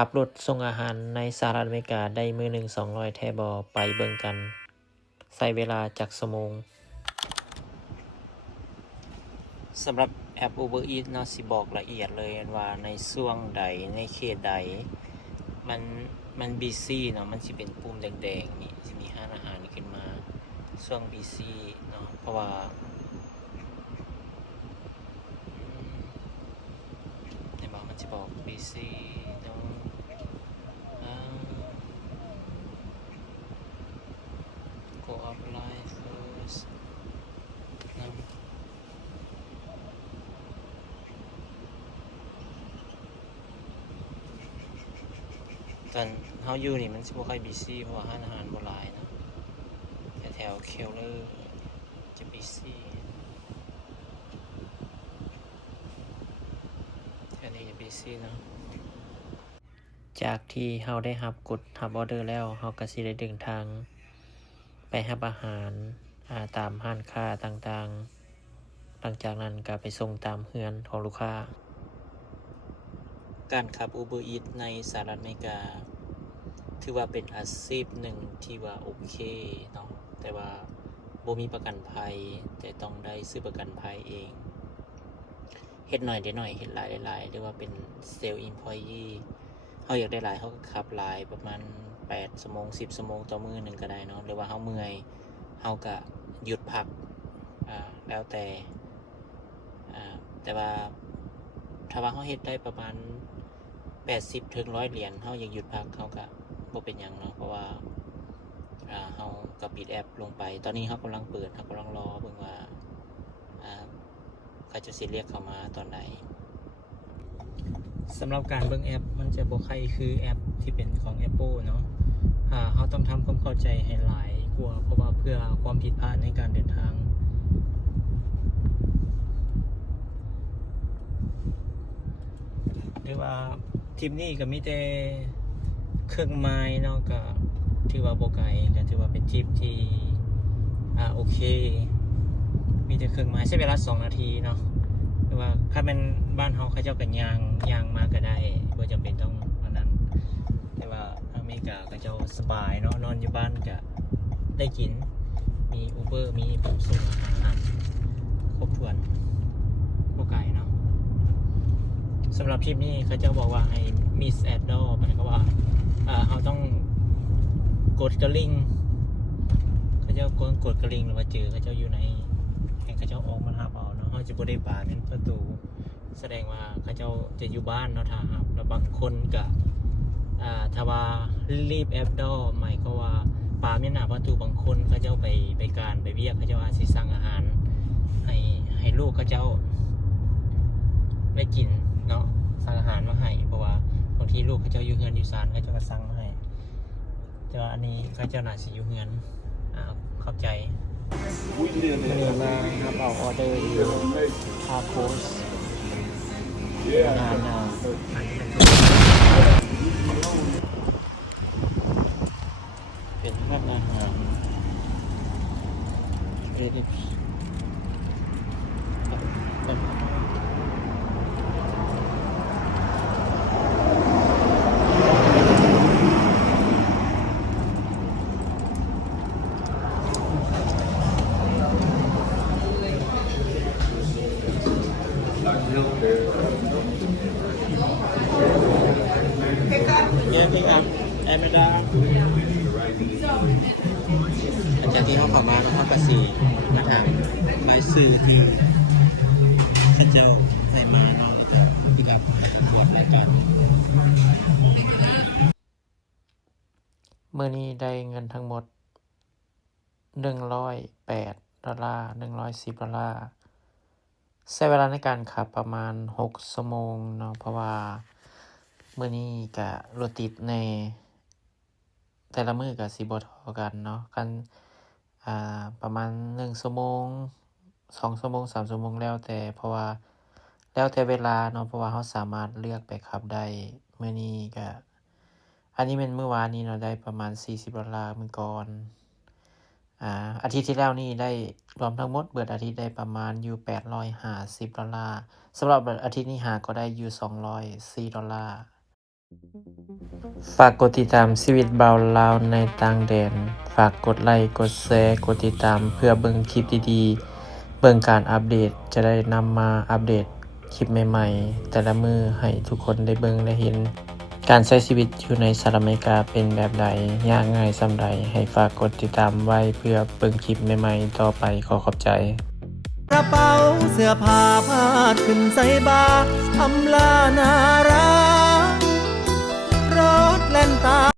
ขับรถส่งอาหารในสหรัฐอเมริกาได้มื้อหนึ่ง200แท้บ่ไปเบิ่งกันใช้เวลาจักชั่วโมงสำหรับแอป Uber Eats เนาะสิบอกละเอียดเลยว่าในช่วงใดในเขตใดมันมันบีซี่เนาะมันสิเป็นปุ่มแดงๆนี่สิมีร้านอาหารขึ้นมาช่วงบีซี่เนาะเพราะว่าในบอกมันสิบอกบีซี่เนาะgo offline first นะตอนเฮาอยู่นี่มันสิบ่ค่อยบีซี่เพราะว่าร้านอาหารบ่หลายเนาะแถวเคลเลอร์จะบีซี่แถวนี้จะบีซี่เนาะจากที่เฮาได้กดรับออเดอร์แล้วเฮาก็สิได้เดินทางไปรับอาหารตามร้านค้าต่างๆหลังจากนั้นก็ไปส่งตามเรือนของลูกค้าการขับ Uber Eats ในสหรัฐอเมริกาถือว่าเป็นอาชีพหนึ่งที่ว่าโอเคเนาะแต่ว่าบ่มีประกันภัยแต่ต้องได้ซื้อประกันภัยเองเฮ็ดหน่อยได้หน่อยเฮ็ดหลายได้หลายหรือว่าเป็นเซลล์อิมพลอยยีเฮาอยากได้หลายเฮาก็ขับหลายประมาณ8ชั่วโมง10ชั่วโมงต่อมื้อนึงก็ได้เนาะหรือว่าเฮาเมื่อยเฮาก็หยุดพักแล้วแต่ว่าถ้าว่าเฮาเฮ็ดได้ประมาณ80ถึง100เหรียญเฮาอยากหยุดพักเฮาก็บ่เป็นหยังเนาะเพราะว่าเฮาก็ปิดแอปลงไปตอนนี้เฮากำลังเปิดเฮากำลังรอเบิ่งว่าเขาจะสิเรียกเข้ามาตอนใดสำหรับการเบิ่งแอปมันจะบ่ใครคือแอปที่เป็นของ Apple เนาะเฮาต้องทำความเข้าใจให้หลายกว่าเพราะว่าเพื่อความผิดพลาดในการเดินทางหรือว่าทริปนี้ก็มีแต่เครื่องไม้เนาะก็ถือว่าบ่ไกลก็ถือว่าเป็นทริปที่โอเคมีแต่เครื่องไม้ใช้เวลา2นาทีเนาะหรือว่าถ้าเป็นบ้านเฮาเขาเจ้าก็ย่างมาก็ได้บ่จำเป็นต้องอันนั้นแต่ว่าอเมริกาเขาเจ้าสบายเนาะนอนอยู่บ้านก็ได้กินมี Uber มีผู้ส่งอาหารครบถ้วนบ่ไกลเนาะสำหรับทริปนี้เขาเจ้าบอกว่าให้ miss at door หมายความว่าเราต้องกดกระลิ่งเขาเจ้ากดกระลิ่งหรือว่าเจอเขาเจ้าอยู่ในแห่งเขาเจ้าออกมาหาเอาเนาะเขาจะบ่ได้ป่าเป็นประตูแสดงว่าเขาเจ้าจะอยู่บ้านเนาะถ้าครับแล้วบางคนก็ถ้าว่ารีบแอปดอหมายก็ว่าป่าไม่หน้าประตูบางคนเขาเจ้าไปการไปเวียกเขาเจ้าอาจสิสั่งอาหารให้ลูกเขาเจ้าได้กินเนาะสั่งอาหารมาให้เพราะว่าบางทีลูกเขาเจ้าอยู่เฮือนอยู่ศาลเขาเจ้าก็สั่งมาให้แต่ว่าอันนี้เขาเจ้าน่าสิอยู่เฮือนเข้าใจวันนี้มาครับเอาออเดอร์อยู่ทาโคสงานเป็นร้านอาหารเรดิชpick up Amanda หลังจากที่เขาเข้ามาแล้วเขาก็สีมาถามรายชื่อที่ข้าเจ้าให้มาเนาะจะพิกับบทรายการเมื่อนี้ได้เงินทั้งหมด$108 $110ใช้เวลาในการขับประมาณ6ชั่วโมงเนาะเพราะว่ามื้อนี้ก็รถติดในแต่ละมื้อก็สิบ่เท่ากันเนาะกันประมาณ1ชั่วโมง2ชั่วโมง3ชั่วโมงแล้วแต่เพราะว่าแล้วแต่เวลาเนาะเพราะว่าเราสามารถเลือกไปขับได้มื้อนี้ก็อันนี้เป็นมื้อวานนี้เนาะได้ประมาณ$40มื้อก่อนอาทิตย์ที่แล้วนี่ได้รวมทั้งหมดเบิดอาทิตย์ได้ประมาณอยู่$850สำหรับอาทิตย์นี้ก็ได้อยู่$204 ฝากกดติดตามชีวิตบ่าวลาวในต่างแดน ฝากกดไลค์ กดแชร์ กดติดตามเพื่อเบิ่งคลิปดีๆ เบิ่งการอัปเดต จะได้นำมาอัปเดตคลิปใหม่ๆ แต่ละมื้อให้ทุกคนได้เบิ่งและเห็น การใช้ชีวิตอยู่ในสหรัฐอเมริกาเป็นแบบใด ยากง่ายส่ำใด ให้ฝากกดติดตามไว้เพื่อเบิ่งคลิปใหม่ๆ ต่อไปขอขอบใจ กระเป๋าเสื้อผ้าพาดขึ้นใส่บาอำลานารา รถแล่นตาม